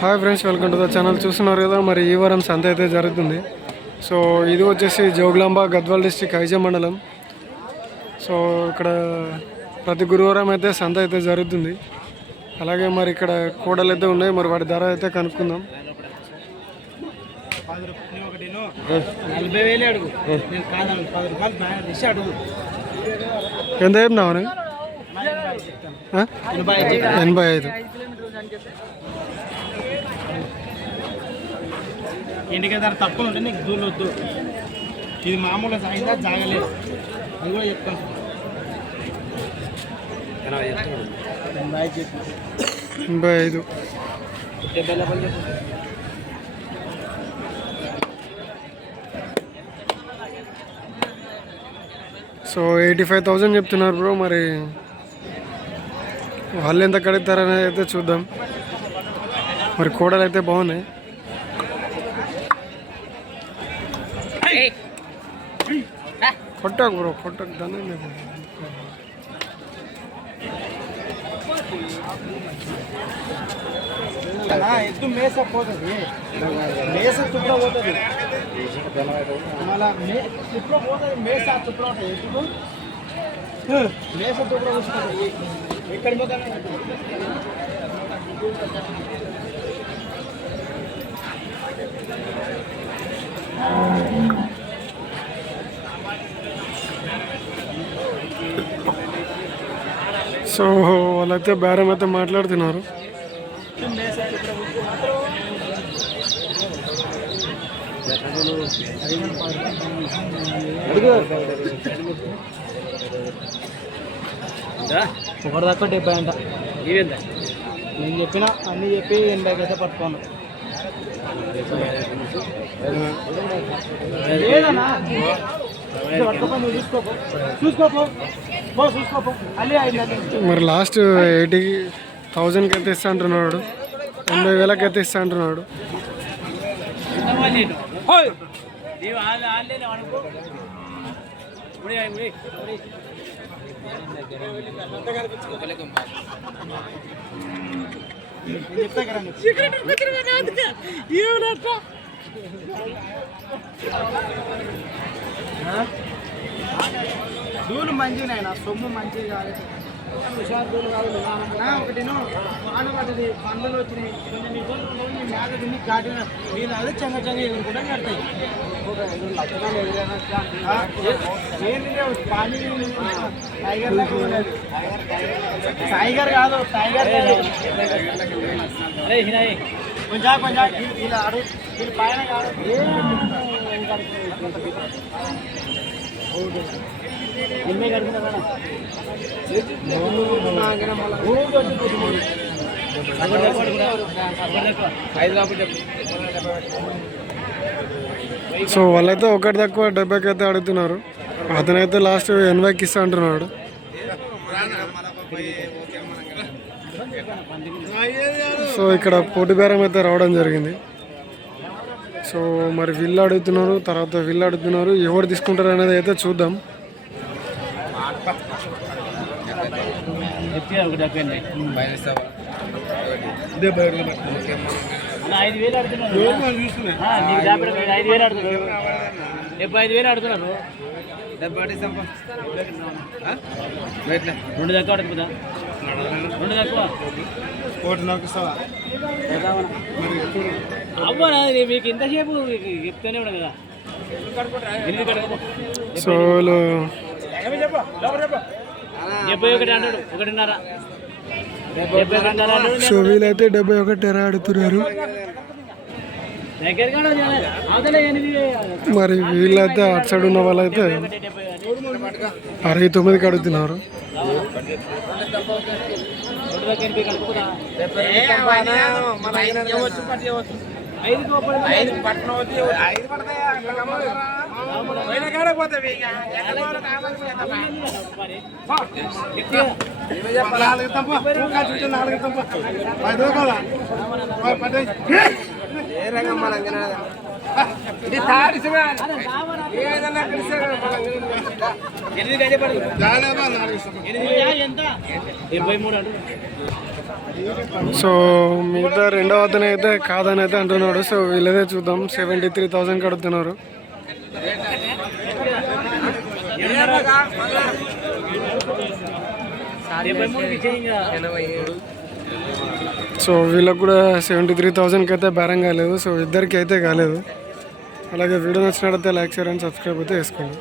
Hi friends welcome to the channel చూస్తున్నారు కదా మరి ఈ వారం సంత అయితే జరుగుతుంది. సో ఇది వచ్చేసి జోగులాంబ గద్వాల్ డిస్టిక్ ఐజా మండలం. సో ఇక్కడ ప్రతి గురువారం అయితే సంత అయితే జరుగుతుంది. అలాగే మరి ఇక్కడ కూడలు అయితే ఉన్నాయి మరి వాటి ధర అయితే కనుక్కుందాం. ఎంత చెప్పినావు ఎనభై ఐదు. ఇంటికి ఏదైనా తప్పులు ఉంటే నీకు దూరం వద్దు. ఇది మామూలుగా సాగిందా? జాగలేదు. అది కూడా చెప్తాను. ఐదు. డెబ్బై. సో ఎయిటీ ఫైవ్ థౌజండ్ చెప్తున్నారు బ్రో మరి వాళ్ళు ఎంత కడుగుతారనేది అయితే చూద్దాం. ಅವ್ರು ಕೊಡಲೈತೆ ಬೌನ್ ಕೊಟ್ಟಾಗ ಬ್ರೋ ಕೊಟ್ಟಾಗ ದನ ಎದ್ದು ಮೇಸ ಹೋದದು ಮೇಸ ತುಪ್ಪ ಹೋದದು ಅಲ್ಲ ಮೇ ತುಪ್ಪ ಹೋದದು ಮೇಸ ತುಪ್ಪ ಎದ್ದು ಮೇಸ ತುಪ್ಪ ಈ ಕಡಿಮೆ సో వాళ్ళైతే బేరం అయితే మాట్లాడుతున్నారు. ఒకటి దాకా డెబ్బై అంట నేను చెప్పిన అన్ని చెప్పి ఎనభైకి అయితే పట్టుకోను. చూసుకోపో. చూసుకోపో. మరి లాస్ట్ ఎయిటీ థౌజండ్కి అయితే ఇస్తా అంటున్నాడు? ఎనభై వేలకి అయితే ఇస్తా అంటున్నాడు? ఏమన్నా నీవు ఆడ- ఆడలేని అనుకో. ఉడి, ఉడి, ఉడి. నేను చెప్తా కదా నీకు. ఆ? దూలు మంచిగా నాయన సొమ్ము మంచిది కాదు హుషారు కాదు ఆ, ఒకటి వాన పడ్డది పండ్లు వచ్చినాయి కొంచెం ఇబ్బందులు ఉన్నాయి, నీ మేక తిని కాటిన వీళ్ళు అదే చెంగ చెంగ ఎగురుకుంటా కడతాయి పానీ టైగర్. టైగర్ కాదు టైగర్ కొంచెం కొంచెం ఇలా అడుగు వీళ్ళు పైన కాదు ఎనిమిది కడుగుతున్నా సో వాళ్ళైతే ఒకటి తక్కువ డెబ్బైకి అయితే అడుగుతున్నారు. అతనైతే లాస్ట్ ఎనభైకి ఇస్తా అంటున్నాడు. సో ఇక్కడ పోటీ బేరం అయితే రావడం జరిగింది. సో మరి వీళ్ళు అడుగుతున్నారు తర్వాత వీళ్ళు అడుగుతున్నారు ఎవరు తీసుకుంటారు అనేది అయితే చూద్దాం. ఐదు వేలు అడుగుతున్నారు ఆ, నీకు డెబ్బై ఐదు వేలు అడుగుతున్నారు డెబ్బై ఐదు వేలు అడుగుతున్నారు రెండు తక్కువ అడుగుతుందా రెండు తక్కువ? అవ్వనా మీకు ఇంతసేపు మీకు చెప్తూనే ఉన్నా కదా. ఎనిమిది కడుగు సో వీళ్ళు డెబ్బై ఒకటి అంటాడు. ఒకటిన్నర. ఒకటిన్నర సో వీళ్ళైతే డెబ్బై ఒకటి అడుగుతున్నారు దగ్గర కూడా చేయలేదు. అవతల ఎనిమిది. మరి వీళ్ళైతే అటు సైడ్ ఉన్న వాళ్ళైతే అరవై తొమ్మిదికి అడుగుతున్నారు. ఐదు ఎనిమిది డెబ్బై మూడు సో మిగతా రెండవ అతను అయితే కాదని అయితే అంటున్నాడు. సో వీళ్ళదే చూద్దాం. సెవెంటీ త్రీ థౌసండ్ కడుతున్నారు. సో వీళ్ళకి కూడా సెవెంటీ త్రీ థౌజండ్కి అయితే బేరం కాలేదు. సో ఇద్దరికి అయితే కాలేదు. అలాగే వీడియో నచ్చినట్లయితే లైక్ షేర్ అండ్ సబ్స్క్రైబ్ అయితే వేసుకోండి